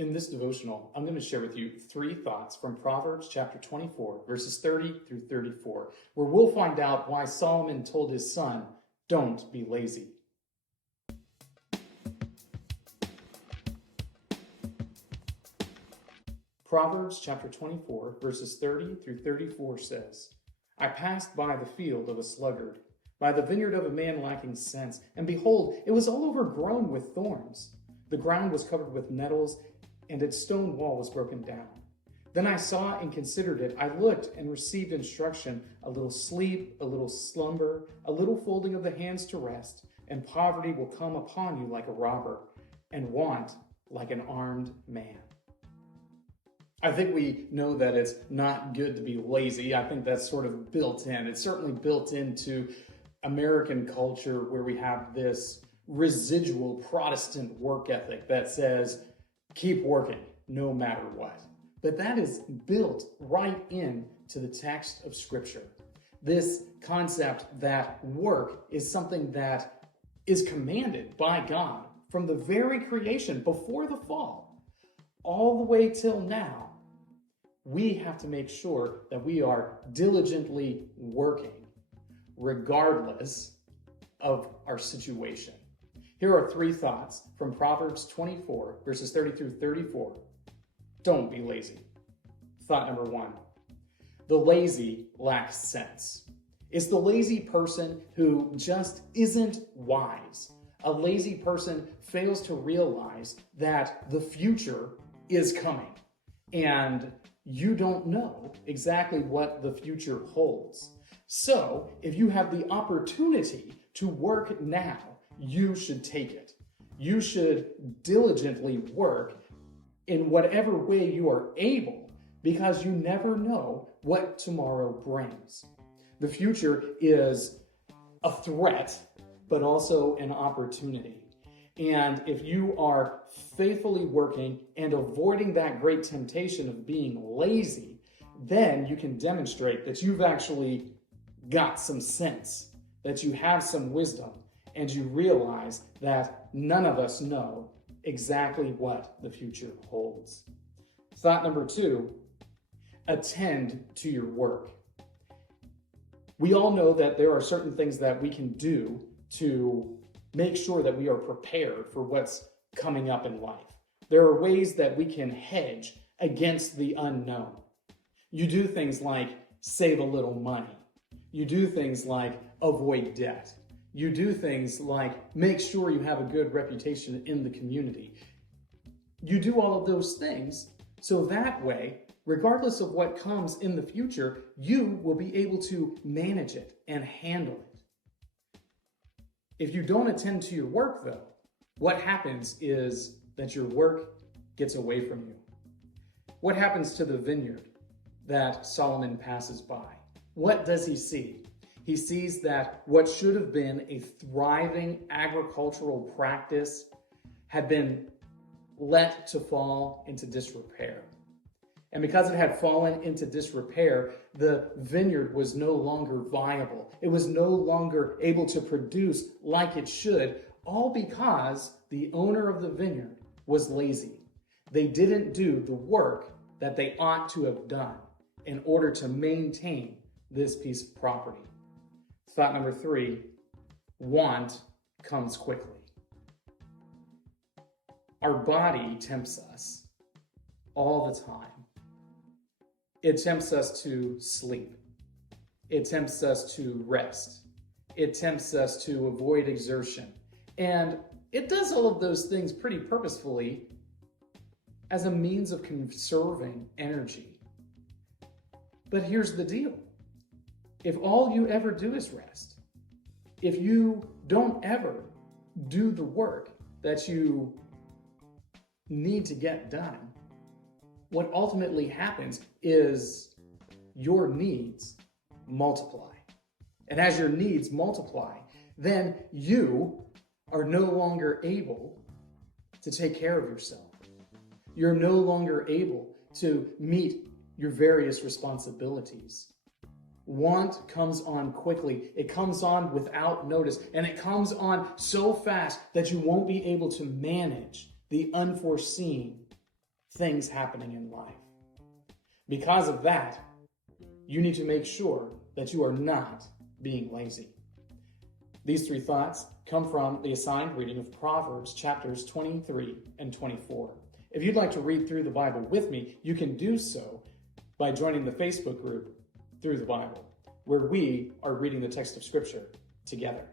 In this devotional, I'm going to share with you 3 thoughts from Proverbs chapter 24, verses 30 through 34, where we'll find out why Solomon told his son, "Don't be lazy." Proverbs chapter 24, verses 30 through 34 says, "I passed by the field of a sluggard, by the vineyard of a man lacking sense, and behold, it was all overgrown with thorns. The ground was covered with nettles, and its stone wall was broken down. Then I saw and considered it. I looked and received instruction, a little sleep, a little slumber, a little folding of the hands to rest, and poverty will come upon you like a robber, and want like an armed man." I think we know that it's not good to be lazy. I think that's sort of built in. It's certainly built into American culture where we have this residual Protestant work ethic that says, keep working no matter what. But that is built right into the text of Scripture. This concept that work is something that is commanded by God from the very creation before the fall, all the way till now. We have to make sure that we are diligently working regardless of our situation. Here are 3 thoughts from Proverbs 24, verses 30 through 34. Don't be lazy. Thought number 1, the lazy lacks sense. It's the lazy person who just isn't wise. A lazy person fails to realize that the future is coming, and you don't know exactly what the future holds. So, if you have the opportunity to work now, you should take it. You should diligently work in whatever way you are able, because you never know what tomorrow brings. The future is a threat, but also an opportunity. And if you are faithfully working and avoiding that great temptation of being lazy, then you can demonstrate that you've actually got some sense, that you have some wisdom, and you realize that none of us know exactly what the future holds. Thought number 2, attend to your work. We all know that there are certain things that we can do to make sure that we are prepared for what's coming up in life. There are ways that we can hedge against the unknown. You do things like save a little money. You do things like avoid debt. You do things like make sure you have a good reputation in the community. You do all of those things so that way, regardless of what comes in the future, you will be able to manage it and handle it. If you don't attend to your work, though, what happens is that your work gets away from you. What happens to the vineyard that Solomon passes by? What does he see? He sees that what should have been a thriving agricultural practice had been let to fall into disrepair. And because it had fallen into disrepair, the vineyard was no longer viable. It was no longer able to produce like it should, all because the owner of the vineyard was lazy. They didn't do the work that they ought to have done in order to maintain this piece of property. Thought number 3, want comes quickly. Our body tempts us all the time. It tempts us to sleep. It tempts us to rest. It tempts us to avoid exertion. And it does all of those things pretty purposefully as a means of conserving energy. But here's the deal. If all you ever do is rest, if you don't ever do the work that you need to get done, what ultimately happens is your needs multiply. And as your needs multiply, then you are no longer able to take care of yourself. You're no longer able to meet your various responsibilities. Want comes on quickly. It comes on without notice, and it comes on so fast that you won't be able to manage the unforeseen things happening in life. Because of that, you need to make sure that you are not being lazy. These three thoughts come from the assigned reading of Proverbs chapters 23 and 24. If you'd like to read through the Bible with me, you can do so by joining the Facebook group Through the Bible, where we are reading the text of Scripture together.